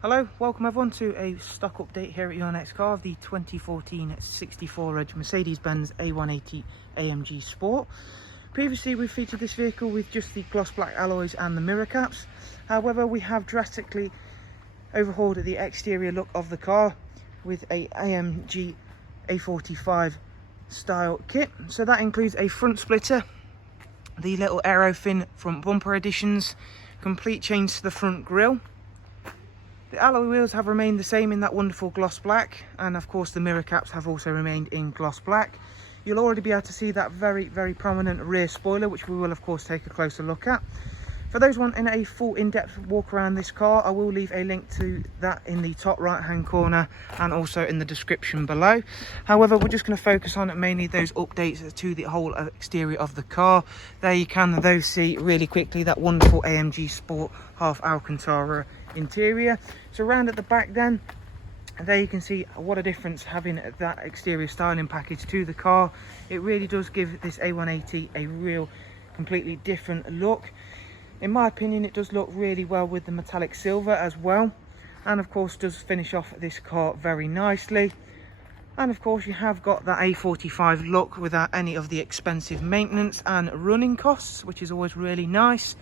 Hello, welcome everyone to a stock update here at your next car of the 2014 64 Reg Mercedes-Benz A180 AMG Sport. Previously we featured this vehicle with just the gloss black alloys and the mirror caps. However, we have drastically overhauled the exterior look of the car with a AMG A45 style kit. So that includes a front splitter, the little aero fin front bumper additions, complete change to the front grille. The alloy wheels have remained the same in that wonderful gloss black, and of course the mirror caps have also remained in gloss black. You'll already be able to see that very prominent rear spoiler, which we will of course take a closer look at. For those wanting a full in-depth walk around this car, I will leave a link to that in the top right hand corner and also in the description below. However, we're just going to focus on mainly those updates to the whole exterior of the car. There you can though see really quickly that wonderful AMG Sport half Alcantara interior. So round at the back then, there you can see what a difference having that exterior styling package to the car. It really does give this A180 a real completely different look. In my opinion, it does look really well with the metallic silver as well, and of course does finish off this car very nicely. And of course you have got that A45 look without any of the expensive maintenance and running costs, which is always really nice.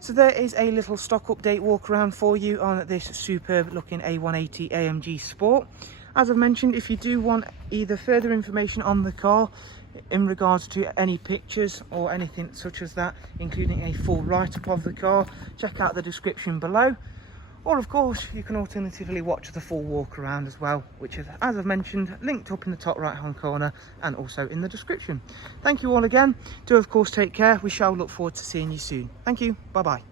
So there is a little stock update walk around for you on this superb looking A180 AMG Sport. As I've mentioned, if you do want either further information on the car in regards to any pictures or anything such as that, including a full write-up of the car, check out the description below. Or of course you can alternatively watch the full walk around as well, which is, as I've mentioned, linked up in the top right hand corner and also in the description. Thank you all again. Do of course take care. We shall look forward to seeing you soon. Thank you. Bye bye.